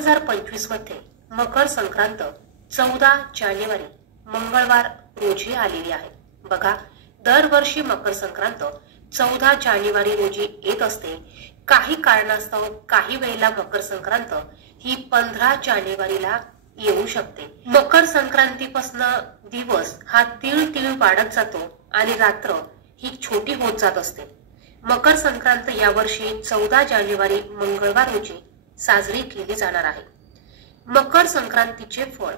2025 मध्ये मकर संक्रांत 14 जानेवारी मंगळवार रोजी आलेली आहे। बघा, दरवर्षी मकर संक्रांत 14 जानेवारी रोजी येत असते। काही कारणास्तव काही वेळेला मकर संक्रांत ही 15 जानेवारीला येऊ शकते। मकर संक्रांतीपासून दिवस हा तीळ वाढत जातो आणि रात्र ही छोटी होत जात असते। मकर संक्रांत यावर्षी 14 जानेवारी मंगळवार रोजी साजरी केली जाणार आहे। मकर संक्रांतीचे फळ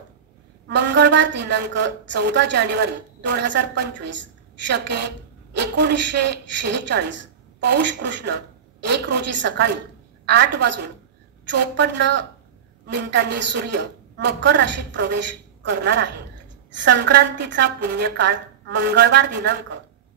मंगळवार दिनांक 14 जानेवारी 2025 शके 1946 पौष कृष्ण 1 रोजी सकाळी 8:54 सूर्य मकर राशीत प्रवेश करणार आहे। संक्रांतीचा पुण्यकाळ मंगळवार दिनांक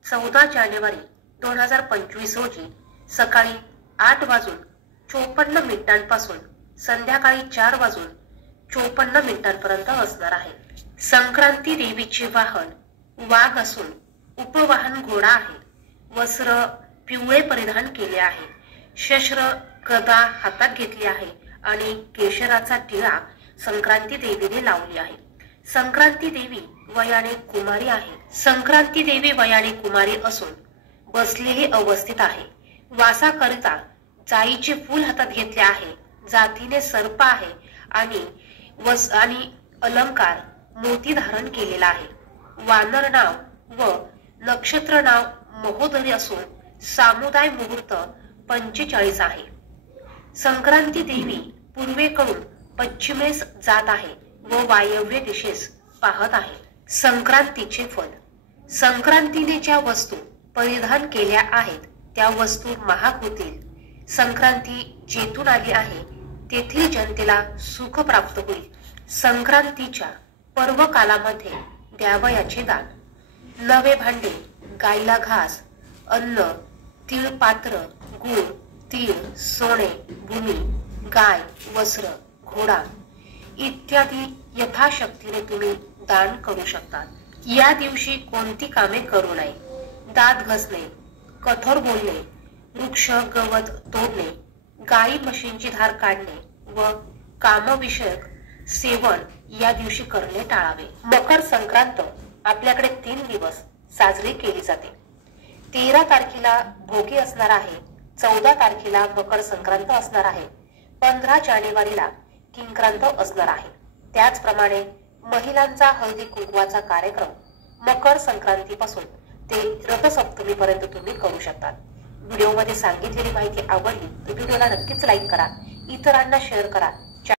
14 जानेवारी 2025 रोजी सकाळी 8:54 पासून संध्याकाळी 4:54 पर्यंत असणार आहे। संक्रांती देवीचे वाहन वाघ असून उपवाहन घोडा आहे। वस्त्र पिवळे परिधान केले आहे। शस्त्र गदा हातात घेतली आहे आणि केशराचा टिळा संक्रांती देवीने लावली आहे। संक्रांती देवी वयाने कुमारी आहे। संक्रांती देवी वयाने कुमारी असून बसलेली अवस्थित आहे। वासाकरिता जाईचे फूल हातात घेतले आहे। जातीने सर्प आहे आणि अलंकार मोती धारण केलेला आहे। वानर नाव व नक्षत्र नाव महोदरी असून सामुदाय मुहूर्त 45 आहे। संक्रांती देवी पूर्वेकडून पश्चिमेस जात आहे व वायव्य दिशेस पाहत आहे। संक्रांतीचे फल संक्रांतीने ज्या वस्तू परिधान केल्या आहेत त्या वस्तू महाग होतील। संक्रांती जेथून आली आहे तेथील जनतेला सुख प्राप्त होईल। संक्रांतीच्या पर्व कालामध्ये द्यावयाचे दान नवे भांडे, गाईला घास, अन्न, तीळ पात्र, गूळ, तीळ, सोने, भूमी, गाय, वस्त्र, घोडा इत्यादी यथाशक्तीने तुम्ही दान करू शकता। या दिवशी कोणती कामे करू नये। दात घसणे, कठोर बोलणे, वृक्ष गवत तोडणे, गाई म्हशींची धार काढणे व कामविषयक सेवन या दिवशी करणे टाळावे। मकर संक्रांत आपल्याकडे 3 दिवस साजरी केली जाते। 13 तारखेला भोगी असणार आहे, 14 तारखेला मकर संक्रांत असणार आहे, 15 जानेवारीला किंक्रांत असणार आहे। त्याचप्रमाणे महिलांचा हळदी कुंकवाचा कार्यक्रम मकर संक्रांतीपासून ते रथसप्तमी पर्यंत तुम्ही करू शकता। व्हिडिओमध्ये सांगितलेली माहिती आवडली तर व्हिडिओला नक्कीच लाईक करा, इतरांना शेअर करा